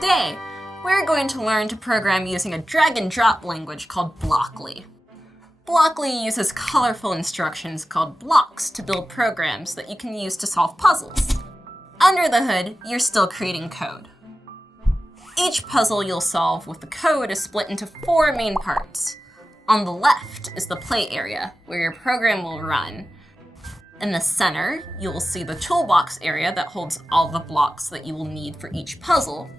Today, we're going to learn to program using a drag-and-drop language called Blockly. Blockly uses colorful instructions called blocks to build programs that you can use to solve puzzles. Under the hood, you're still creating code. Each puzzle you'll solve with the code is split into 4 main parts. On the left is the play area, where your program will run. In the center, you will see the toolbox area that holds all the blocks that you will need for each puzzle.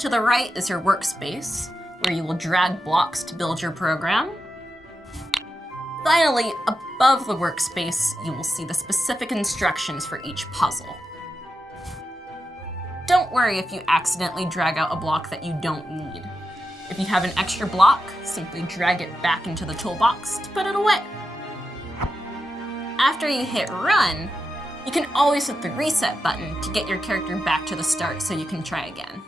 To the right is your workspace, where you will drag blocks to build your program. Finally, above the workspace, you will see the specific instructions for each puzzle. Don't worry if you accidentally drag out a block that you don't need. If you have an extra block, simply drag it back into the toolbox to put it away. After you hit run, you can always hit the reset button to get your character back to the start so you can try again.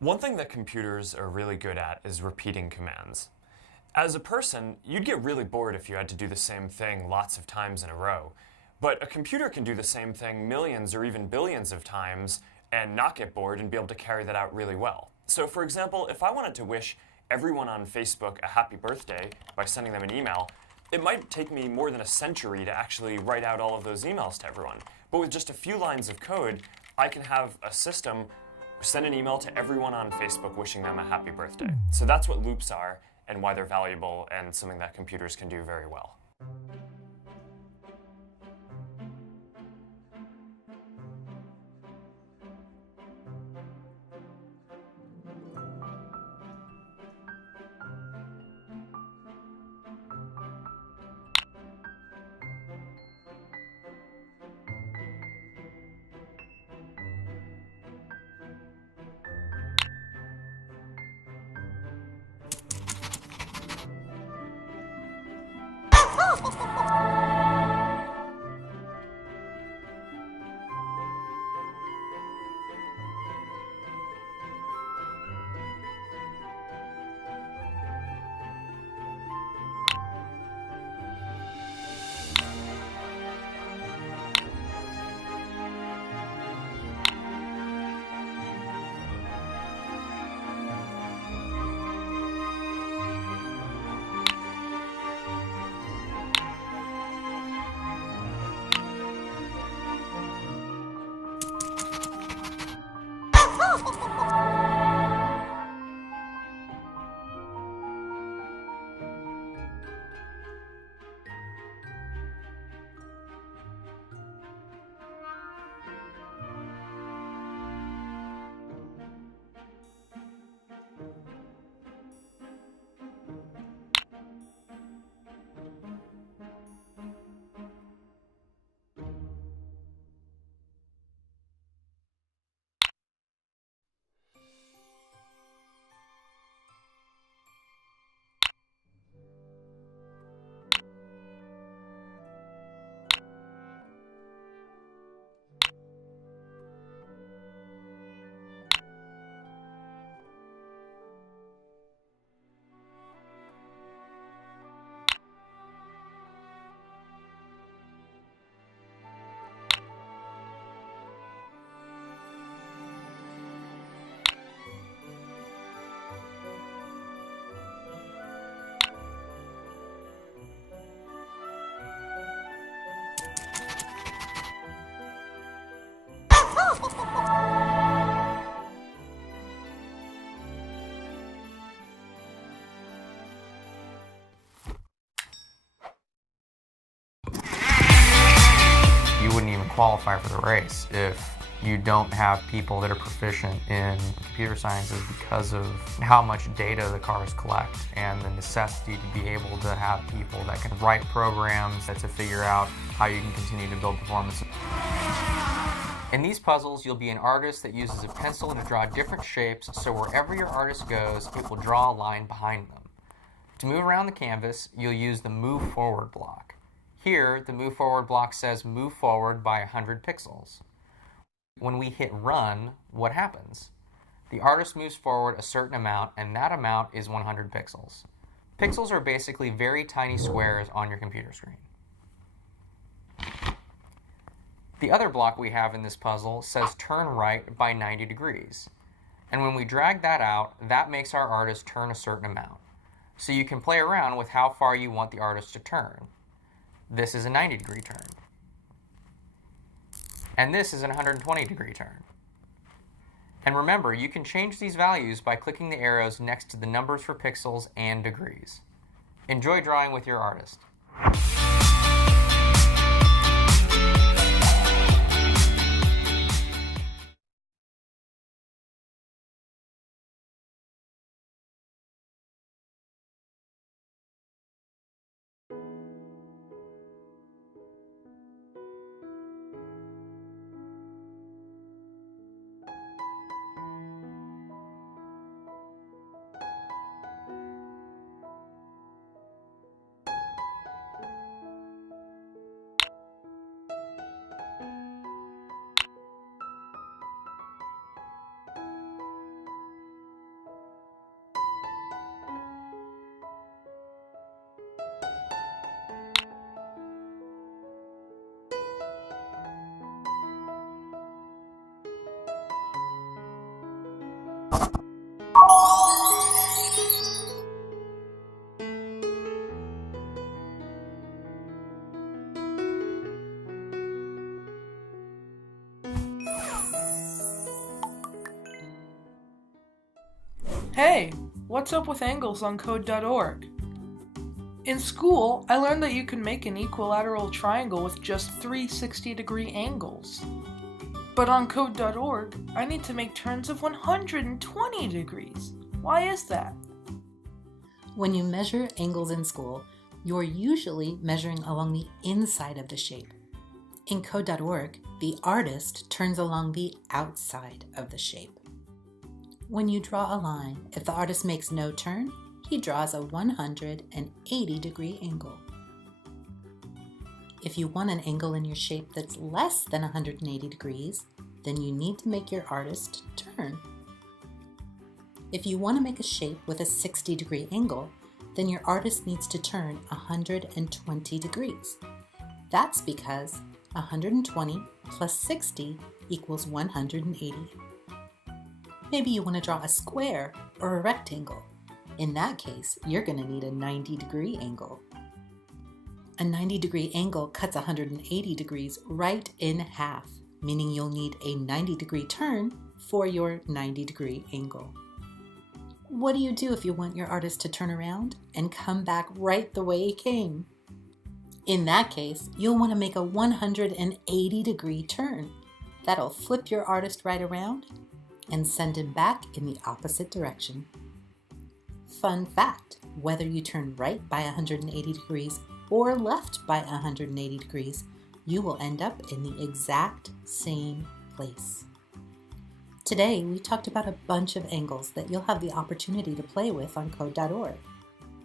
One thing that computers are really good at is repeating commands. As a person, you'd get really bored if you had to do the same thing lots of times in a row. But a computer can do the same thing millions or even billions of times and not get bored and be able to carry that out really well. So for example, if I wanted to wish everyone on Facebook a happy birthday by sending them an email, it might take me more than a century to actually write out all of those emails to everyone. But with just a few lines of code, I can have a system send an email to everyone on Facebook wishing them a happy birthday. So that's what loops are and why they're valuable and something that computers can do very well. qualify for the race if you don't have people that are proficient in computer sciences because of how much data the cars collect and the necessity to be able to have people that can write programs to figure out how you can continue to build performance. In these puzzles, you'll be an artist that uses a pencil to draw different shapes, so wherever your artist goes, it will draw a line behind them. To move around the canvas, you'll use the Move Forward block. Here, the Move Forward block says move forward by 100 pixels. When we hit run, what happens? The artist moves forward a certain amount, and that amount is 100 pixels. Pixels are basically very tiny squares on your computer screen. The other block we have in this puzzle says turn right by 90 degrees. And when we drag that out, that makes our artist turn a certain amount. So you can play around with how far you want the artist to turn. This is a 90-degree turn. And this is a 120-degree turn. And remember, you can change these values by clicking the arrows next to the numbers for pixels and degrees. Enjoy drawing with your artist. Hey, what's up with angles on code.org? In school, I learned that you can make an equilateral triangle with just 3 60-degree angles. But on code.org, I need to make turns of 120 degrees. Why is that? When you measure angles in school, you're usually measuring along the inside of the shape. In code.org, the artist turns along the outside of the shape. When you draw a line, if the artist makes no turn, he draws a 180-degree angle. If you want an angle in your shape that's less than 180 degrees, then you need to make your artist turn. If you want to make a shape with a 60-degree angle, then your artist needs to turn 120 degrees. That's because 120 plus 60 equals 180. Maybe you want to draw a square or a rectangle. In that case, you're going to need a 90-degree angle. A 90-degree angle cuts 180 degrees right in half, meaning you'll need a 90-degree turn for your 90-degree angle. What do you do if you want your artist to turn around and come back right the way he came? In that case, you'll want to make a 180-degree turn. That'll flip your artist right around and send him back in the opposite direction. Fun fact, whether you turn right by 180 degrees or left by 180 degrees, you will end up in the exact same place. Today, we talked about a bunch of angles that you'll have the opportunity to play with on code.org.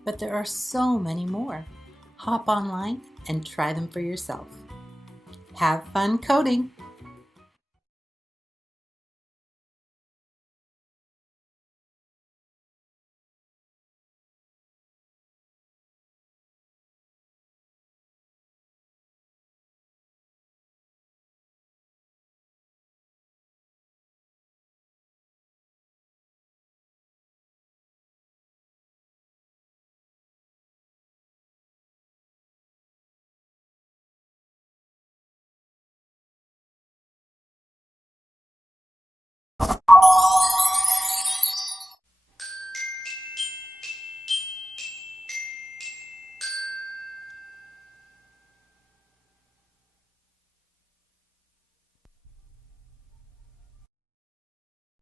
But there are so many more. Hop online and try them for yourself. Have fun coding!